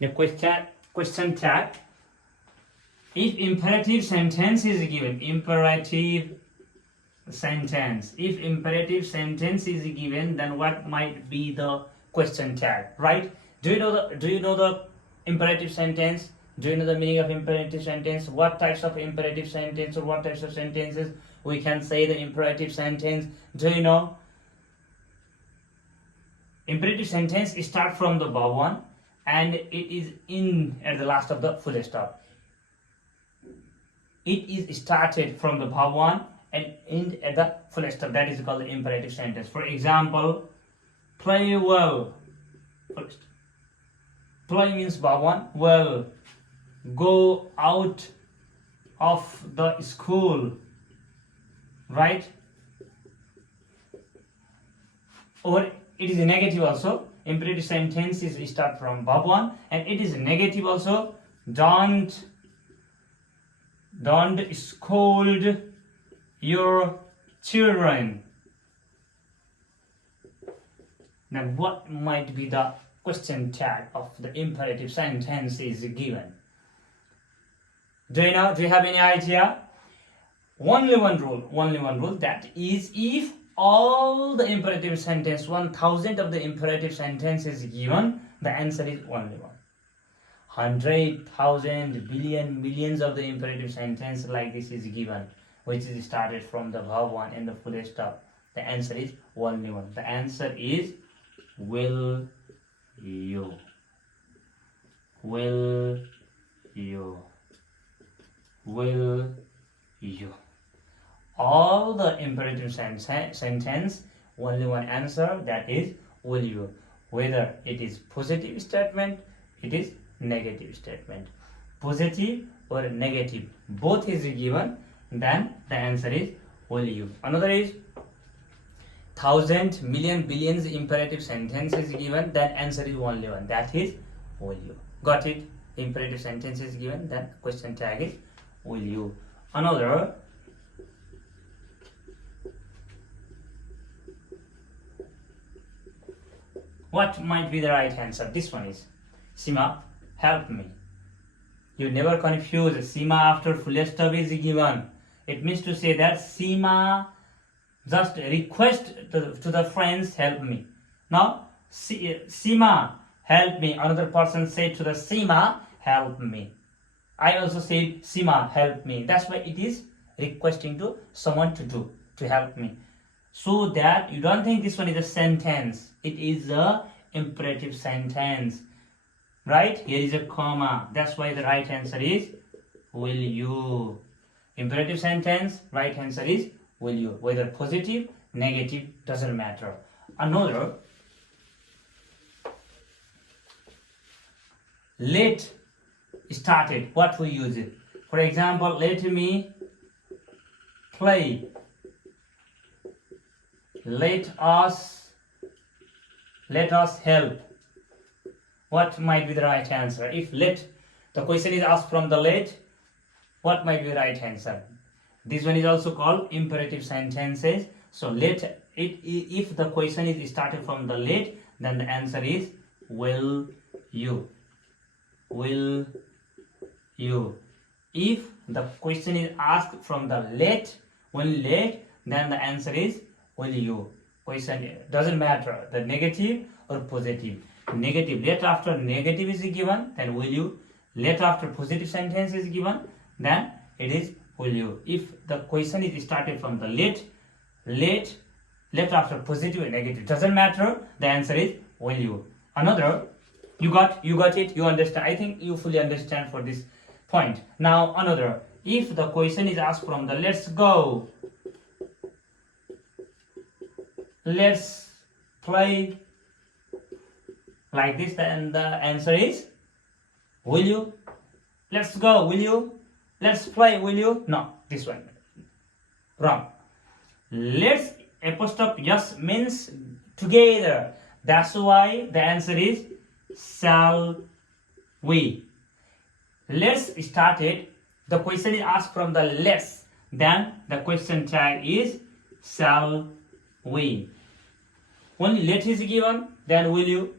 In a question tag, if imperative sentence is given, if imperative sentence is given, then what might be the question tag, right? Do you know the imperative sentence? Do you know the meaning of imperative sentence? What types of imperative sentence or what types of sentences we can say the imperative sentence? Do you know? Imperative sentence start from the verb one and it is in at the last of the full stop. It is started from the verb one and end at the full stop. That is called the imperative sentence. For example, play well. First, play means verb one. Well, go out of the school. Right? Or it is a negative also. Imperative sentence is start from verb one and it is a negative also. Don't scold your children. Now what might be the question tag of the imperative sentence is given? Do you know? Do you have any idea? Only one rule, that is, if all the imperative sentence, 1000 of the imperative sentence is given, the answer is only one. 100,000 billion millions of the imperative sentence like this is given, which is started from the verb one and the full stop, the answer is only one. The answer is will you. Will you. Will you. All the imperative sentence, only one answer, that is will you. Whether it is positive statement, it is negative statement. Positive or negative, both is given, then the answer is will you. Another is 1000 million billions imperative sentence is given, then answer is only one, that is will you. Got it? Imperative sentence is given, then question tag is will you. Another, what might be the right answer? This one is Sima, help me. You never confuse Sima after full stop is given. It means to say that Sima just request to the friends, help me. Now Sima, help me. Another person said to the Sima, help me. I also said Sima, help me. That's why it is requesting to someone to help me. So that you don't think this one is a sentence. It is a imperative sentence. Right? Here is a comma. That's why the right answer is will you. Imperative sentence, right answer is will you. Whether positive, negative, doesn't matter. Another, let started, what we use it. For example, let me play. Let us help. What might be the right answer? If let, the question is asked from the let, what might be the right answer? This one is also called imperative sentences. So let it, if the question is started from the let, then the answer is will you. Will you. If the question is asked from the let, when let, then the answer is will you. Question doesn't matter, the negative or positive. Negative, let after negative is given, then will you. Let after positive sentence is given, then it is will you. If the question is started from the let after positive or negative, doesn't matter, the answer is will you. Another, you got it, you understand. I think you fully understand for this point. Now another, if the question is asked from the let's go, let's play, like this, then the answer is will you. Let's go, will you. Let's play, will you. No, this one wrong. Let's apostrophe yes means together. That's why the answer is shall we. Let's started, the question is asked from the let's, then the question tag is shall we. Only let is given, then will you.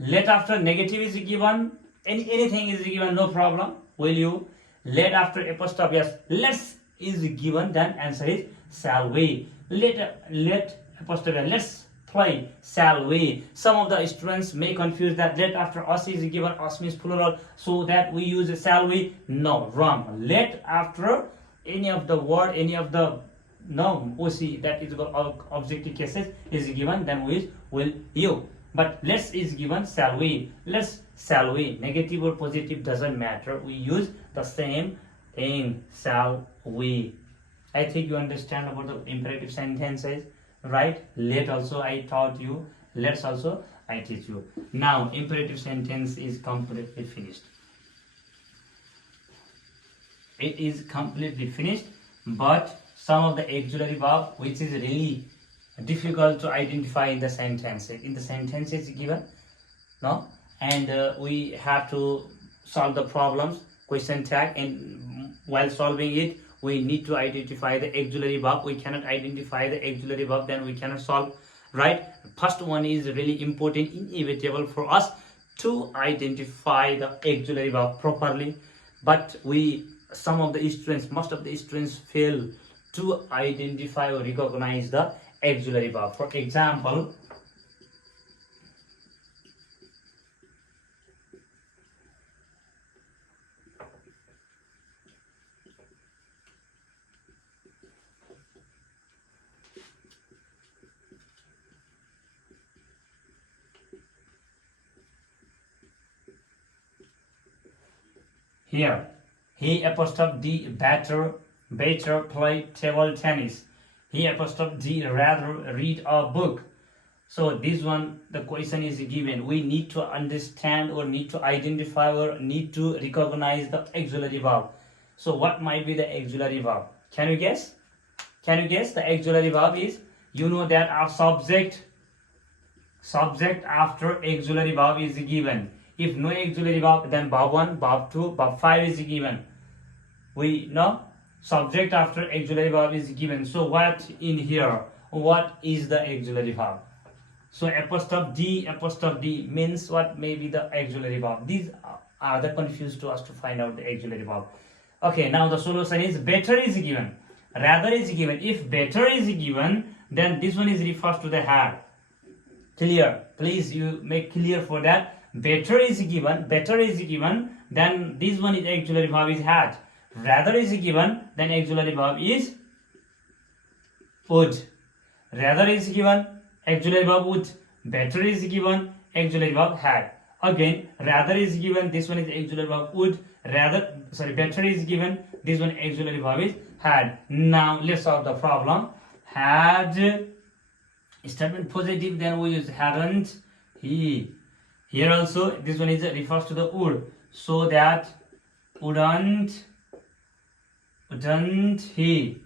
Let after negative is given, anything is given, no problem. Will you? Let after apostrophe s, let's is given, then answer is shall we. Let apostrophe let's play, shall we. Some of the students may confuse that let after us is given, us means plural, so that we use shall we. No, wrong. Let after any of the word, any of the no OC, that is objective cases, is given, then we use will you. But let's is given, shall we. Let's, shall we. Negative or positive doesn't matter. We use the same thing, shall we. I think you understand about the imperative sentences, right? Let also I taught you. Let's also I teach you. Now imperative sentence is completely finished. It is completely finished, but some of the auxiliary verb which is really difficult to identify in the sentences. In the sentences given, no, and we have to solve the problems, question tag, and while solving it, we need to identify the auxiliary verb. We cannot identify the auxiliary verb, then we cannot solve, right? First one is really important, inevitable for us to identify the auxiliary verb properly, but some of the students, most of the students fail to identify or recognize the auxiliary verb. For example, here, he apostrophe D better play table tennis. He apostrophe D rather read a book. So this one, the question is given. We need to understand or need to identify or need to recognize the auxiliary verb. So what might be the auxiliary verb? Can you guess? Can you guess? The auxiliary verb is, you know that our subject after auxiliary verb is given. If no auxiliary verb, then verb 1, verb 2, verb 5 is given. We know subject after auxiliary verb is given. So what in here? What is the auxiliary verb? So apostrophe D means what may be the auxiliary verb. These are the confused to us to find out the auxiliary verb. Okay, now the solution is better is given, rather is given. If better is given, then this one is refers to the had. Clear? Please you make clear for that. Better is given, then this one is auxiliary verb is had. Rather is given, then auxiliary verb is would. Rather is given, auxiliary verb would. Better is given, auxiliary verb had. Again, rather is given, this one is auxiliary verb would. Better is given, this one auxiliary verb is had. Now let's solve the problem. Had, statement positive, then we use hadn't he. Here also this one is refers to the would, so that wouldn't he.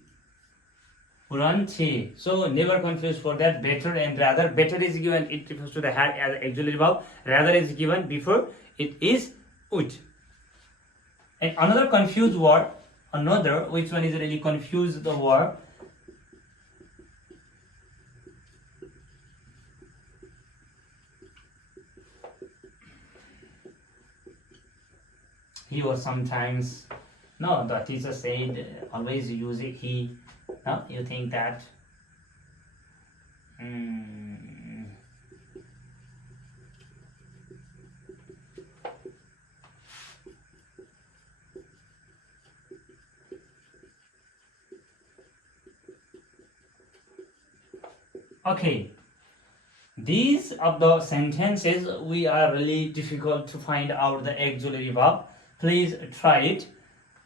So never confuse for that. Better and rather. Better is given, it refers to the had as auxiliary verb. Rather is given before it is would. And another confused word, which one is really confused the word? He was sometimes, no, the teacher said always use it he. No, you think that okay, these of the sentences we are really difficult to find out the auxiliary verb. Please try it.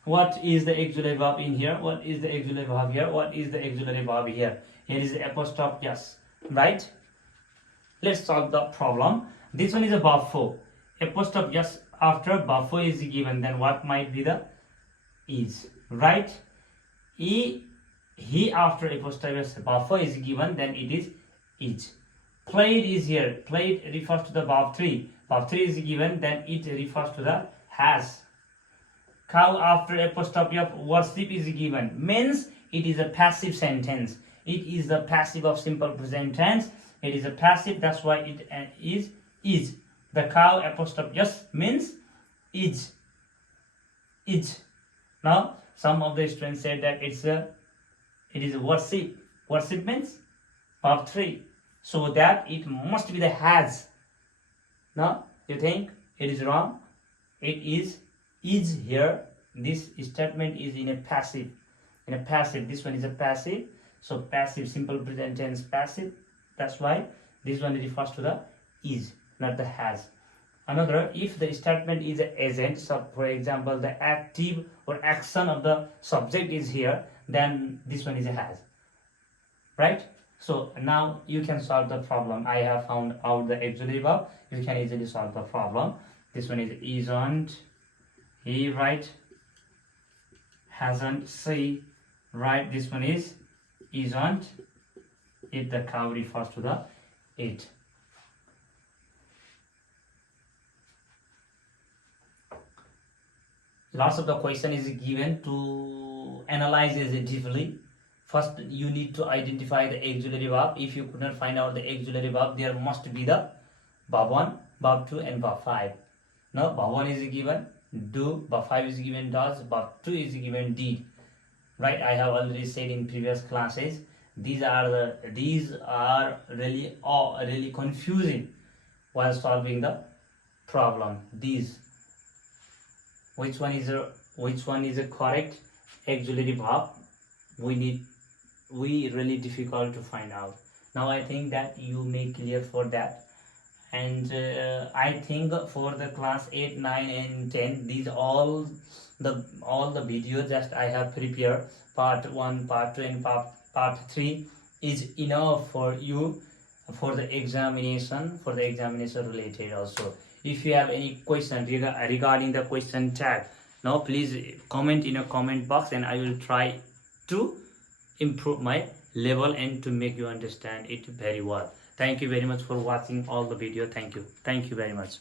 What is the auxiliary verb in here? What is the auxiliary verb here? What is the auxiliary verb here? Here is the apostrophe yes, right? Let's solve the problem. This one is a verb 4. Apostrophe yes after verb 4 is given, then what might be the is, right? He after apostrophe yes verb 4 is given, then it is. Played is here. Played refers to the verb 3. Verb 3 is given, then it refers to the has. Cow after apostrophe of worship is given, means it is a passive sentence. It is the passive of simple present tense. It is a passive, that's why it is. The cow apostrophe yes means is. Now some of the students said that it is worship. Worship means verb 3, so that it must be the has. Now you think it is wrong. It is here. This statement is in a passive. This one is a passive. So passive, simple present tense passive. That's why this one refers to the is, not the has. Another, if the statement is an agent, so for example the active or action of the subject is here, then this one is a has, right? So now you can solve the problem. I have found out the auxiliary verb. You can easily solve the problem. This one is isn't he, right? Hasn't she, right? This one is isn't it. The cow refers to the it. Lots of the question is given to analyze it deeply. First, you need to identify the auxiliary verb. If you could not find out the auxiliary verb, there must be the verb 1, verb 2 and verb 5. Now, verb 1 is given do, verb 5 is given does, verb 2 is given did. Right? I have already said in previous classes, these are really confusing while solving the problem. These, which one is a correct auxiliary verb? We really difficult to find out. Now I think that you make clear for that, and I think for the class 8, 9 and 10, these all the videos that I have prepared, part 1, part 2 and part 3 is enough for you for the examination related also. If you have any question regarding the question tag, now please comment in a comment box, and I will try to improve my level and to make you understand it very well. Thank you very much for watching all the video. Thank you very much.